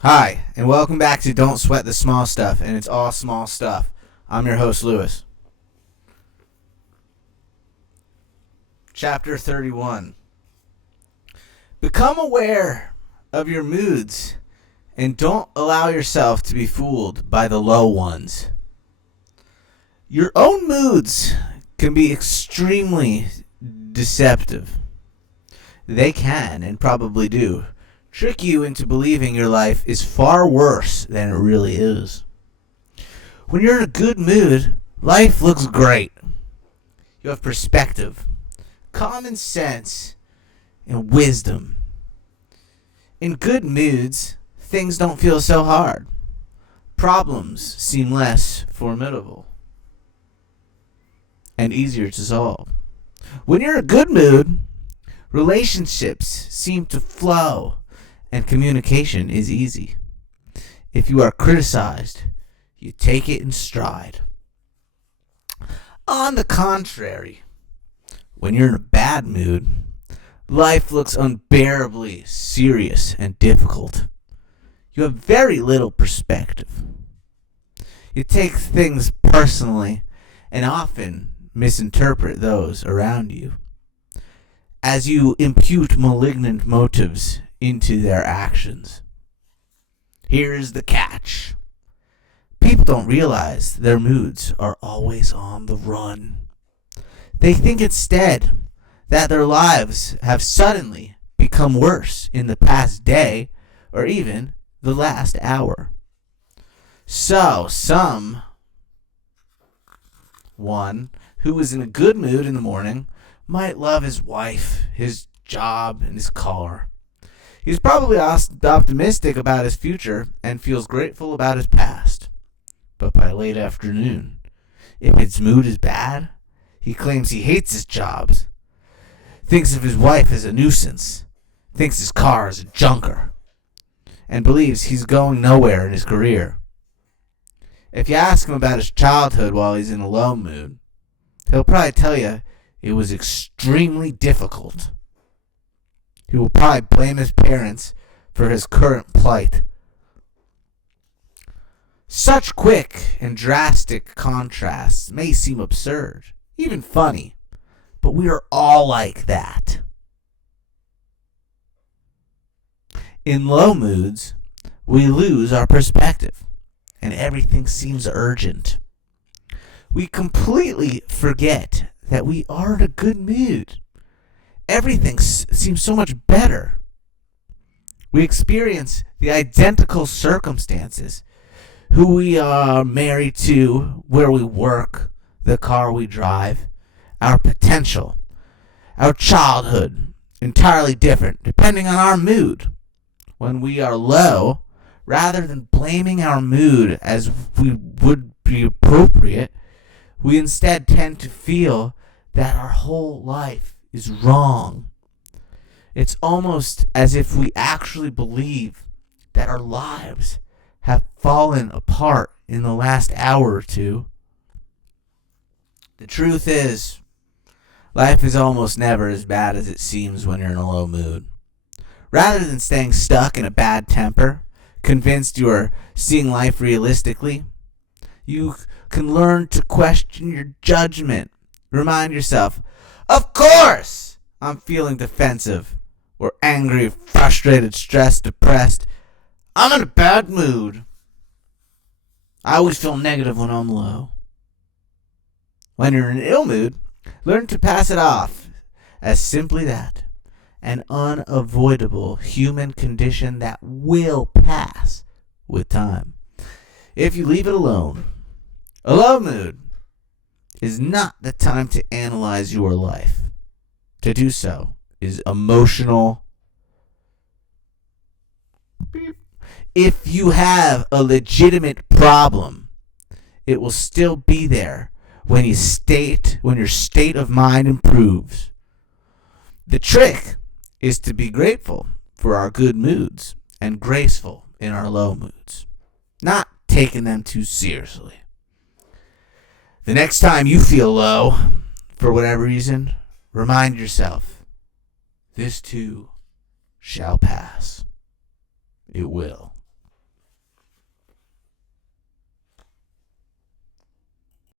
Hi, and welcome back to Don't Sweat the Small Stuff, and it's all small stuff. I'm your host, Lewis. Chapter 31. Become aware of your moods, and don't allow yourself to be fooled by the low ones. Your own moods can be extremely deceptive. They can, and probably do, trick you into believing your life is far worse than it really is. When you're in a good mood, life looks great. You have perspective, common sense, and wisdom. In good moods, things don't feel so hard. Problems seem less formidable and easier to solve. When you're in a good mood, relationships seem to flow and communication is easy. If you are criticized, you take it in stride. On the contrary, when you're in a bad mood, life looks unbearably serious and difficult. You have very little perspective. You take things personally and often misinterpret those around you, as you impute malignant motives into their actions. Here's the catch. People don't realize their moods are always on the run. They think instead that their lives have suddenly become worse in the past day or even the last hour. So, someone who was in a good mood in the morning might love his wife, his job, and his car. He's probably optimistic about his future and feels grateful about his past. But by late afternoon, if his mood is bad, he claims he hates his jobs, thinks of his wife as a nuisance, thinks his car is a junker, and believes he's going nowhere in his career. If you ask him about his childhood while he's in a low mood, he'll probably tell you it was extremely difficult. He will probably blame his parents for his current plight. Such quick and drastic contrasts may seem absurd, even funny, but we are all like that. In low moods, we lose our perspective, and everything seems urgent. We completely forget that we are in a good mood. Everything seems so much better. We experience the identical circumstances, who we are married to, where we work, the car we drive, our potential, our childhood, entirely different depending on our mood. When we are low, rather than blaming our mood as we would be appropriate, we instead tend to feel that our whole life is wrong. It's almost as if we actually believe that our lives have fallen apart in the last hour or two. The truth is, life is almost never as bad as it seems when you're in a low mood. Rather than staying stuck in a bad temper, convinced you are seeing life realistically, you can learn to question your judgment. Remind yourself, of course I'm feeling defensive or angry, frustrated, stressed, depressed. I'm in a bad mood. I always feel negative when I'm low. When you're in an ill mood, learn to pass it off as simply that. An unavoidable human condition that will pass with time. If you leave it alone, a low mood is not the time to analyze your life. To do so is emotional. If you have a legitimate problem, it will still be there when your state of mind improves. The trick is to be grateful for our good moods and graceful in our low moods, not taking them too seriously. The next time you feel low, for whatever reason, remind yourself, this too shall pass. It will.